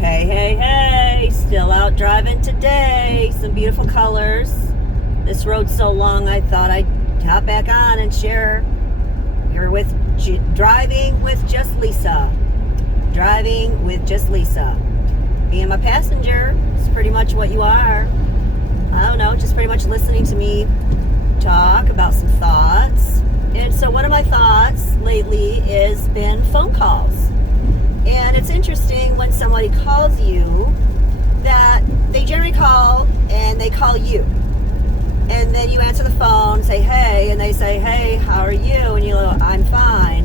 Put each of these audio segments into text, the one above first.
Hey, hey, hey, still out driving today. Some beautiful colors. This road's so long, I thought I'd hop back on and share. You're with driving with just Lisa. Driving with just Lisa. Being my passenger is pretty much what you are. I don't know, just pretty much listening to me talk about some thoughts. And so one of my thoughts lately has been phone calls. And it's interesting when somebody calls you that they generally call and they call you. And then you answer the phone, say, hey, and they say, hey, how are you? And you go, I'm fine.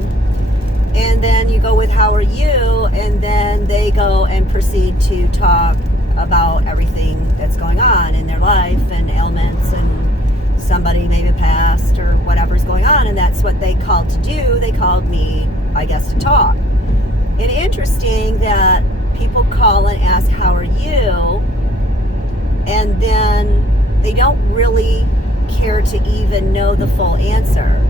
And then you go with, how are you? And then they go and proceed to talk about everything that's going on in their life and ailments and somebody maybe passed or whatever's going on. And that's what they called to do. They called me, I guess, to talk. And interesting that people call and ask, how are you? And then they don't really care to even know the full answer.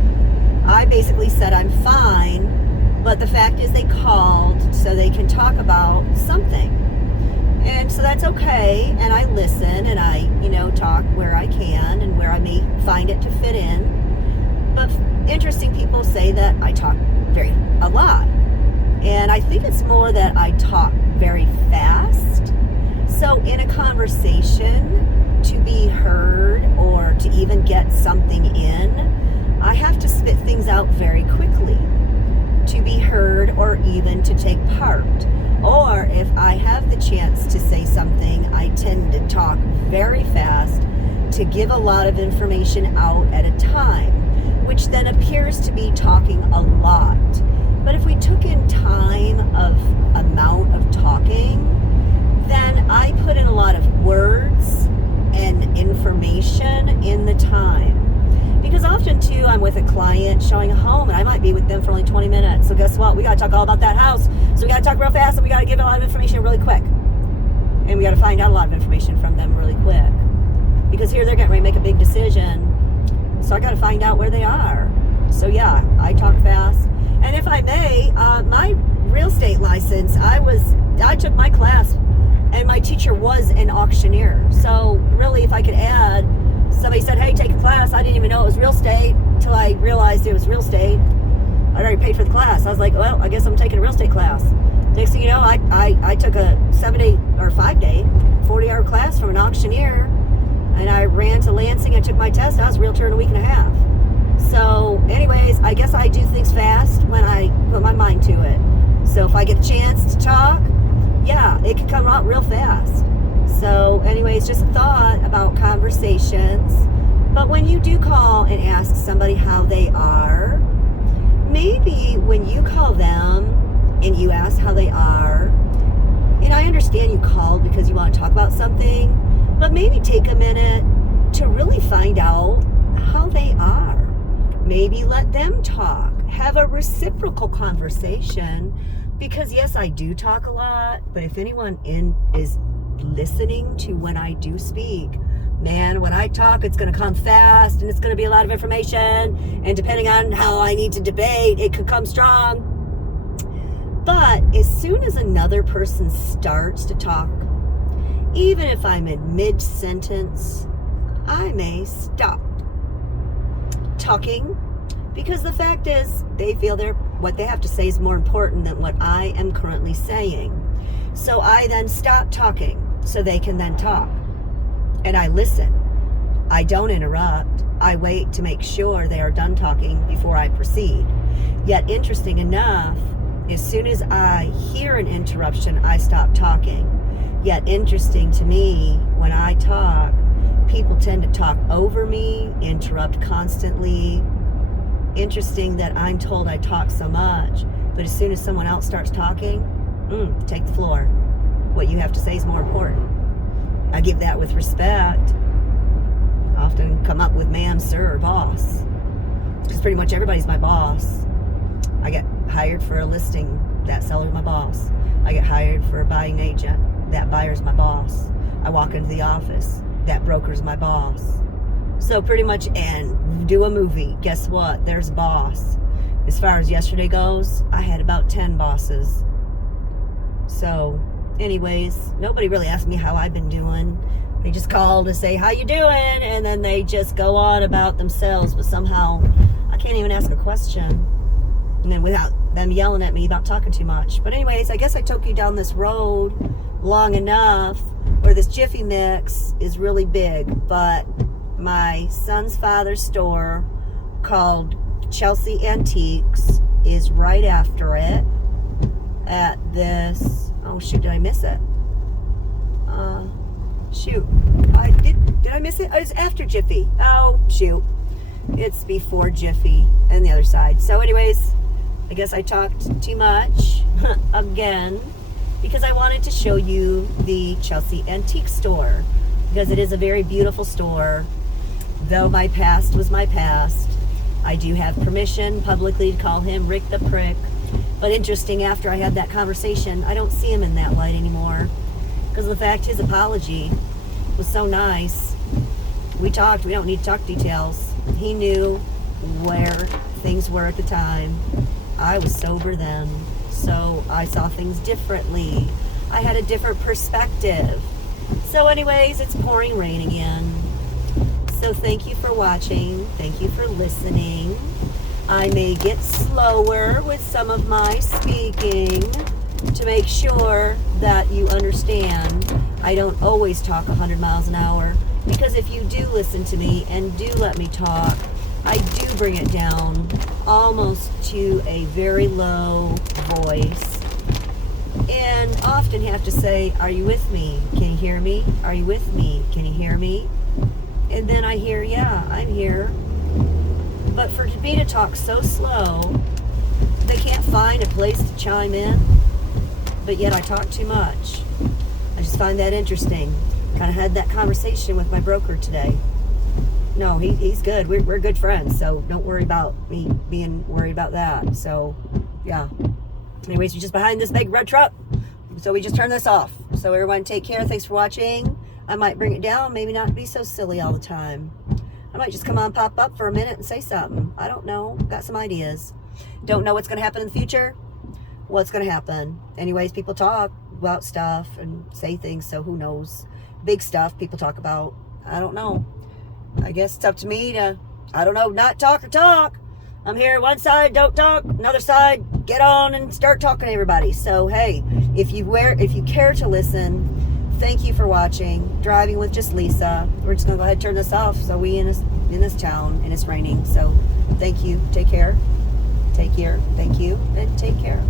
I basically said, I'm fine, but the fact is they called so they can talk about something. And so that's okay, and I listen, and I, talk where I can and where I may find it to fit in. But interesting, people say that I talk a lot. And I think it's more that I talk very fast. So in a conversation, to be heard or to even get something in, I have to spit things out very quickly to be heard or even to take part. Or if I have the chance to say something, I tend to talk very fast to give a lot of information out at a time, which then appears to be talking a lot. But if we took in time of amount of talking, then I put in a lot of words and information in the time. Because often too, I'm with a client showing a home and I might be with them for only 20 minutes. So guess what? We got to talk all about that house. So we got to talk real fast and we got to give a lot of information really quick. And we got to find out a lot of information from them really quick. Because here they're getting ready to make a big decision. So I got to find out where they are. So yeah, I talk fast. And if I may, my real estate license, I took my class and my teacher was an auctioneer. So really, if I could add, somebody said, hey, take a class. I didn't even know it was real estate until I realized it was real estate. I already paid for the class. I was like, well, I guess I'm taking a real estate class. Next thing you know, I took a 7-day or 5-day, 40-hour class from an auctioneer, and I ran to Lansing and took my test. I was a realtor in a week and a half. So anyways, I guess I do things fast when I put my mind to it. So if I get a chance to talk, yeah, it can come out real fast. So anyways, just a thought about conversations. But when you do call and ask somebody how they are, maybe when you call them and you ask how they are, and I understand you called because you want to talk about something, but maybe take a minute to really find out how they are. Maybe let them talk. Have a reciprocal conversation. Because yes, I do talk a lot, but if anyone is listening to when I do speak, man, when I talk, it's going to come fast and it's going to be a lot of information. And depending on how I need to debate, it could come strong. But as soon as another person starts to talk, even if I'm in mid-sentence, I may stop talking, because the fact is they feel what they have to say is more important than what I am currently saying. So I then stop talking so they can then talk. And I listen. I don't interrupt. I wait to make sure they are done talking before I proceed. Yet interesting enough, as soon as I hear an interruption, I stop talking. Yet interesting to me, when I talk, people tend to talk over me, interrupt constantly. Interesting that I'm told I talk so much, but as soon as someone else starts talking, take the floor. What you have to say is more important. I give that with respect. I often come up with ma'am, sir, or boss, because pretty much everybody's my boss. I get hired for a listing, that seller's my boss. I get hired for a buying agent, that buyer's my boss. I walk into the office, that broker's my boss. So pretty much, and do a movie, guess what? There's a boss. As far as yesterday goes, I had about 10 bosses. So anyways, nobody really asked me how I've been doing. They just call to say, how you doing? And then they just go on about themselves, but somehow I can't even ask a question. And then without them yelling at me about talking too much. But anyways, I guess I took you down this road long enough where this Jiffy Mix is really big, but my son's father's store called Chelsea Antiques is right after it at this, oh shoot, did I miss it? Shoot, did I miss it? Oh, it's after Jiffy. Oh shoot, it's before Jiffy and the other side. So anyways, I guess I talked too much again because I wanted to show you the Chelsea Antique store because it is a very beautiful store. Though my past was my past, I do have permission publicly to call him Rick the Prick. But interesting, after I had that conversation, I don't see him in that light anymore because of the fact his apology was so nice. We talked, we don't need to talk details. He knew where things were at the time. I was sober then, so I saw things differently. I had a different perspective. So anyways, it's pouring rain again. So thank you for watching. Thank you for listening. I may get slower with some of my speaking to make sure that you understand I don't always talk 100 miles an hour, because if you do listen to me and do let me talk, I do bring it down almost to a very low voice and often have to say, are you with me? Can you hear me? Are you with me? Can you hear me? And then I hear, yeah, I'm here. But for me to talk so slow, they can't find a place to chime in, but yet I talk too much. I just find that interesting. Kind of had that conversation with my broker today. No, he's good. We're good friends, so don't worry about me being worried about that. So, yeah. Anyways, we're just behind this big red truck, so we just turned this off. So everyone take care. Thanks for watching. I might bring it down, maybe not be so silly all the time. I might just come on, pop up for a minute and say something. I don't know. Got some ideas. Don't know what's going to happen in the future. What's going to happen? Anyways, people talk about stuff and say things, so who knows? Big stuff people talk about. I don't know. I guess it's up to me to, I don't know, not talk or talk. I'm here one side, don't talk. Another side, get on and start talking to everybody. So, hey, if you care to listen, thank you for watching Driving with Just Lisa. We're just going to go ahead and turn this off. So we in this town and it's raining. So thank you. Take care. Take care. Thank you. And take care.